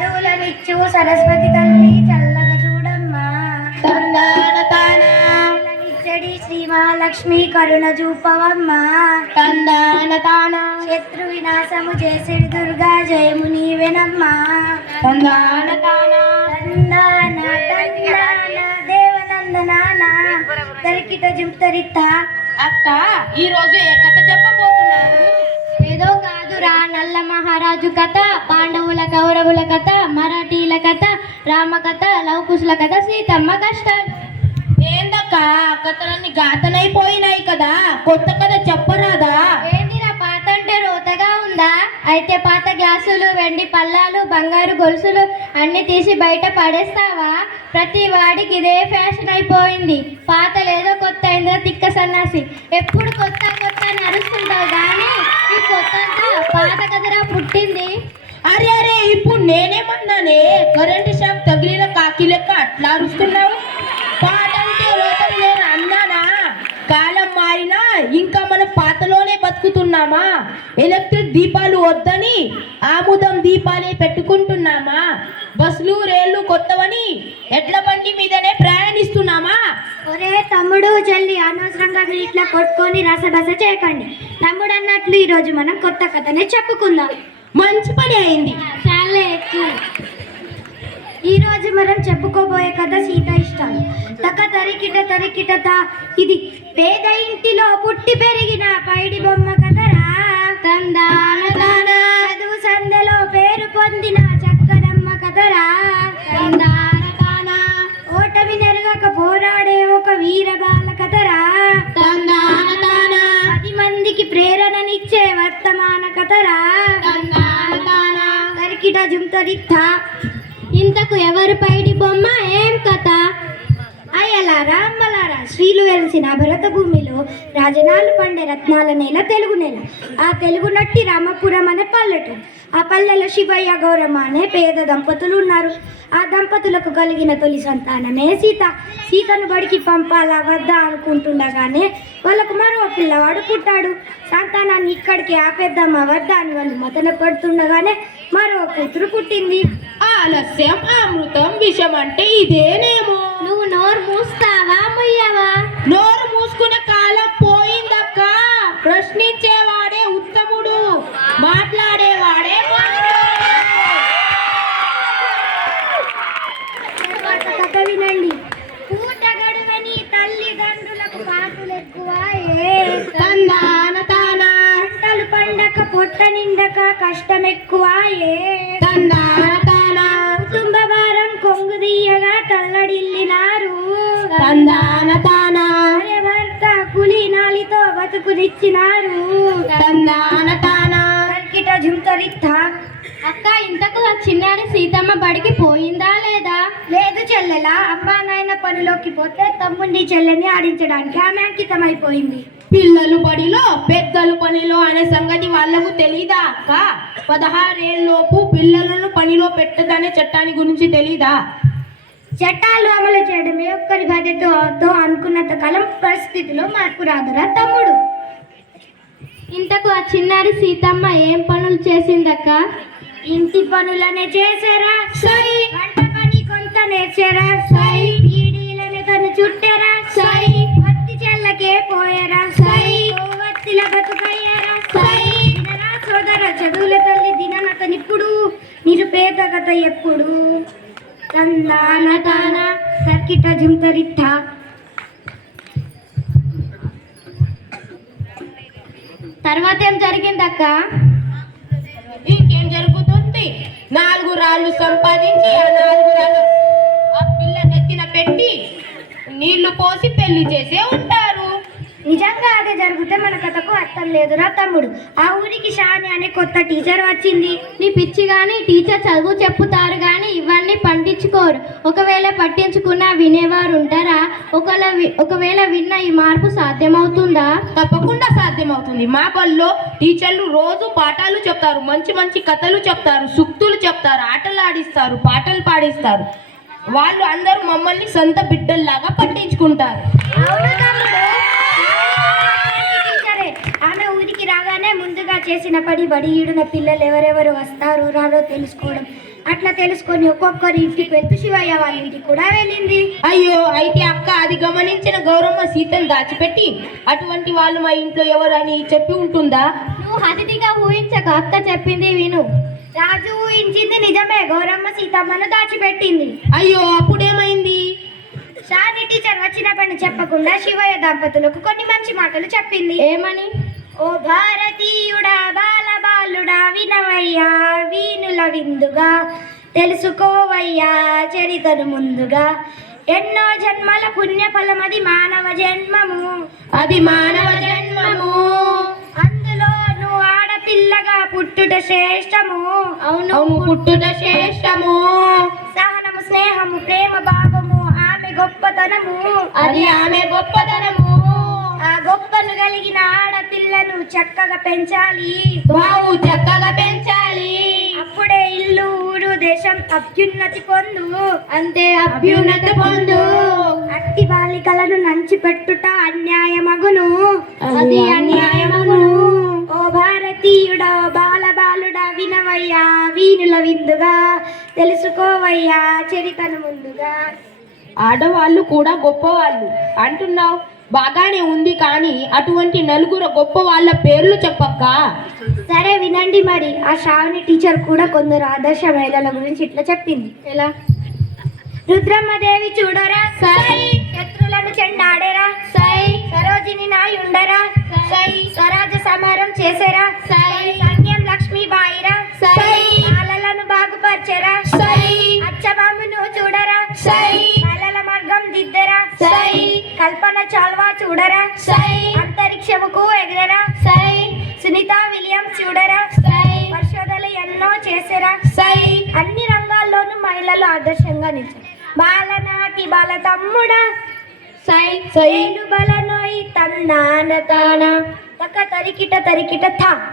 చదువులనిచ్చు సరస్వతి తల్లి చల్లగా చూడమ్మా. తందాన తాన. నిచ్చడి శ్రీ మహాలక్ష్మి కరుణ చూపవమ్మా. తందాన తాన. శత్రు వినాశము చేసేడు దుర్గా జయము నీవెనమ్మా. తందాన తాన. తందాన తందాన దేవనందనాన. దరికిట జుప్తరిత. అక్క ఈ రోజు ఏ కథ చెప్పబోతున్నారు? కాదురా నల్ల మహారాజు కథ పాండవుల కౌరవుల కథ మరాఠీల కథ రామ కథ లవకుశుల కథ సీతమ్మ కష్టాలు ఏందక్క? కథలన్నీ గాతనైపోయినాయి కదా. కొత్త కథ చెప్పరాదా? ఏందిరా పాత అంటే రోతగా ఉందా? అయితే పాత గ్లాసులు వెండి పల్లాలు బంగారు గొలుసులు అన్ని తీసి బయట పడేస్తావా? ప్రతి వాడికి ఇదే ఫ్యాషన్ అయిపోయింది. పాత లేదో కొత్త అయిందో తిక్క సన్నాసి. ఎప్పుడు కొత్త కొత్త అని అరుస్తుంటావు కానీ ఈ కొత్త అంతా పాత కదరా పుట్టింది. అరే అరే ఇప్పుడు నేనేమన్నానే? కరెంట్ షాక్ తగిలిన కాకి లెక్క అట్లా అరుస్తున్నావు? పాటంటే లోపల నేను అన్నానా? కాలం మారినా ఇంకా మనం పాతలోనే బతుకుతున్నామా? ఎలక్ట్రిక్ దీపాలు వద్దని ఆముదం దీపాలే పెట్టుకుంటున్నామా? బస్సులు రైళ్ళు కొత్తవని ఎడ్ల బండి మీదనే ప్రయాణిస్తున్నామా? ఒరే తమ్ముడు చెల్లి అనవసరంగా మీరు ఇట్లా కొట్టుకొని రసబస చేయకండి. తమ్ముడు అన్నట్లు ఈరోజు మనం కొత్త కథనే చెప్పుకుందాం. మంచి పని అయింది. చాలే ఎక్కువ రోజు మనం చెప్పుకోబోయే కథ సీత ఇష్టాలు తక తరికిట తరికిట తా ఇది పేద ఇంటిలో పుట్టి పెరిగిన పైడి బొమ్మ కథరా? సందెలో పేరు పొందిన తాన ఓటమి నెరగక పోరాడే ఒక వీరబాల కథరా తందాన తాన. పది మందికి ప్రేరణనిచ్చే వర్తమాన కథరా? తందాన తాన. తరికిట జుంతరిత్త? ఇంతకు ఎవరు పైడి బొమ్మ? ఏం కథ? అయ్యలారా అమ్మలారా శ్రీలు వెలిసిన భరత భూమిలో రాజనాలు పండే రత్నాల నేల తెలుగు నేల. ఆ తెలుగు నట్టి రామపురం అనే పల్లెటూరు. ఆ పల్లెలో శివయ్య గౌరమ్మ అనే పేద దంపతులు ఉన్నారు. ఆ దంపతులకు కలిగిన తొలి సంతానమే సీత. సీతను బడికి పంపాలా వద్దా అనుకుంటుండగానే వాళ్ళకు మరో పిల్లవాడు పుట్టాడు. సంతానాన్ని ఇక్కడికి ఆపేద్దామా వద్దా అని వాళ్ళు మతన పడుతుండగానే మరో కూతురు పుట్టింది. ఆలస్యం అమృతం విషం అంటే ఇదేనేమో. నువ్వు నోరు మూస్తావా ముయ్యవా? నోరు మూసుకునే కాలం పోయిందక్క. ప్రశ్నించేవాడే ఉత్తముడు మాట్లాడేవాడే కథ వినండి. పూట గడువని తల్లిదండ్రులకు పాటలు ఎక్కువ తందాన తాన. పంటలు పండక పొట్ట నిండక కష్టం ఎక్కువ తందాన తీయగా తల్లడిల్లినారు. తందాన తాన. భర్త కూలి నాలితో బతుకునిచ్చినారు. తందాన తాన. కర్కిట జుంతరిత్త అక్క ఇంతకు ఆ చిన్నారి సీతమ్మ బడికి పోయిందా లేదా? లేదు చెల్లెలా అమ్మా నాయన పనిలోకి పోతే తమ్ముడిని చెల్లెని ఆడించడానికి ఆమె అంకితమైపోయింది. పిల్లలు బడిలో పెద్దలు పనిలో అనే సంగతి వాళ్ళకు తెలీదా అక్క? పదహారేళ్ళలోపు పిల్లలను పనిలో పెట్టదనే చట్టాన్ని గురించి తెలీదా? చట్టాలు అమలు చేయడమే ఒక్కరి బాధ్యతతో అనుకున్నంత కాలం పరిస్థితిలో మార్పు రాదురా తమ్ముడు. ఇంతకు ఆ చిన్నారి సీతమ్మ ఏం పనులు చేసిందక్క? ఇంటి పనులనే చేసారా. సై. వంట పని కొంత నేర్చారా. సై. ఈడీలని తను చుట్టారా. సై. వత్తి చెల్లకే పోయారా. సై. వత్తిల బతుకయ్యారా. సై. సోదర చదువుల తల్లి దిననతనిప్పుడు నిరుపేద కథ ఎప్పుడు? తాన సర్కిట జుంతరిట్ట. తర్వాత ఏం జరిగిందక్క? ఇంకేం జరుగుతుంది? నాలుగు రాళ్ళు సంపాదించి ఆ నాలుగు రాళ్ళు ఆ పిల్ల నెత్తిన పెట్టి నీళ్ళు పోసి పెళ్ళి చేసే ఉంటారు. నిజంగా అదే జరిగితే మన కథకు అర్థం లేదురా తమ్ముడు. ఆ ఊరికి షాని అనే కొత్త టీచర్ వచ్చింది. నీ పిచ్చి గాని టీచర్ చదువు చెప్పుతారు పట్టించుకోరు ఒకవేళ పట్టించుకున్నా వినేవారు ఉంటారా? ఒకవేళ ఒకవేళ విన్న ఈ మార్పు సాధ్యమవుతుందా? తప్పకుండా సాధ్యమవుతుంది. మా బల్లో టీచర్లు రోజు పాఠాలు చెప్తారు మంచి మంచి కథలు చెప్తారు సూక్తులు చెప్తారు ఆటలు ఆడిస్తారు పాటలు పాడిస్తారు. వాళ్ళు అందరూ మమ్మల్ని సొంత బిడ్డల్లాగా పట్టించుకుంటారు. రాగానే ముందుగా చేసిన పడి బడి ఈడున పిల్లలు ఎవరెవరు వస్తారు? రారో తెలుసుకోవడం. అట్లా తెలుసుకొని ఒక్కొక్కరి ఇంటికి వెళ్తూ శివయ్య వాళ్ళ ఇంటికి కూడా వెళ్ళింది. అయ్యో అయితే అక్క అది గమనించిన గౌరమ్మ సీతను దాచిపెట్టి అటువంటి వాళ్ళు మా ఇంట్లో ఎవరని చెప్పి ఉంటుందా? నువ్వు అతిథిగా ఊహించక అక్క చెప్పింది విను. రాజు ఊహించింది నిజమే గౌరమ్మ సీతమ్మను దాచిపెట్టింది. అయ్యో అప్పుడేమైంది? షాని టీచర్ వచ్చిన పని చెప్పకుండా శివయ్య దంపతులకు కొన్ని మంచి మాటలు చెప్పింది. ఏమని? ఓ భారతీయుడా బాలుడా వినవయ్యా వీనుల విందుగా. తెలుసుకోవయ్యా చరితను ముందుగా. ఎన్నో జన్మల పుణ్య ఫలమది మానవ జన్మము. అది మానవ జన్మము. అందులో నువ్వు ఆడపిల్లగా పుట్టుట శ్రేష్టము. అవును పుట్టుట శ్రేష్టము. సహనము స్నేహము ప్రేమ భావము ఆమె గొప్పతనము. అది ఆమె గొప్పతనము. ఆ గొప్పను కలిగిన చక్కగా పెంచాలి. బావు చక్కగా పెంచాలి. అప్పుడే ఇల్లు ఊరు దేశం అభ్యున్నతి పొందు. అంతే అభ్యున్నత పొందు. అట్టి బాలికలను నంచి పెట్టుట అన్యాయమగును. అది అన్యాయమగును. ఓ భారతీయుడా బాల బాలుడా వినవయ్యా వీనుల విందుగా. తెలుసుకోవయ్యా చరితను ముందుగా. ఆడవాళ్ళు కూడా గొప్పవాళ్ళు. అంటున్నావు? బాగానే ఉంది కానీ అటువంటి నలుగురు గొప్ప వాళ్ళ పేర్లు చెప్పక్క. సరే వినండి మరి. ఆ శ్రావణి టీచర్ కూడా కొందరు ఆదర్శ మహిళల గురించి ఇట్లా చెప్పింది. ఎలా? రుద్రమ్మదేవి చూడరా? సై. శత్రులను చెండాడేరా? సై. సరోజిని నాయుండరా సై. స్వరాజ సమరం చేసేరా? సై. సైన్యం లక్ష్మీబాయిరా? సై. కల్పన చాల్వా చూడరా? సై. అంతరిక్షముకు ఎగరరా? సై. సునీత విలియమ్స్ చూడరా? సై. పరిశోధనలు ఎన్నో చేసేరా? సై. అన్ని రంగాల్లోనూ మహిళలు ఆదర్శంగా నిలిచారు. బాలనాటి బాల తమ్ముడా సై. సై. ఏలు బలనోయి తందాన తాన. తక తరికిట తరికిట థా.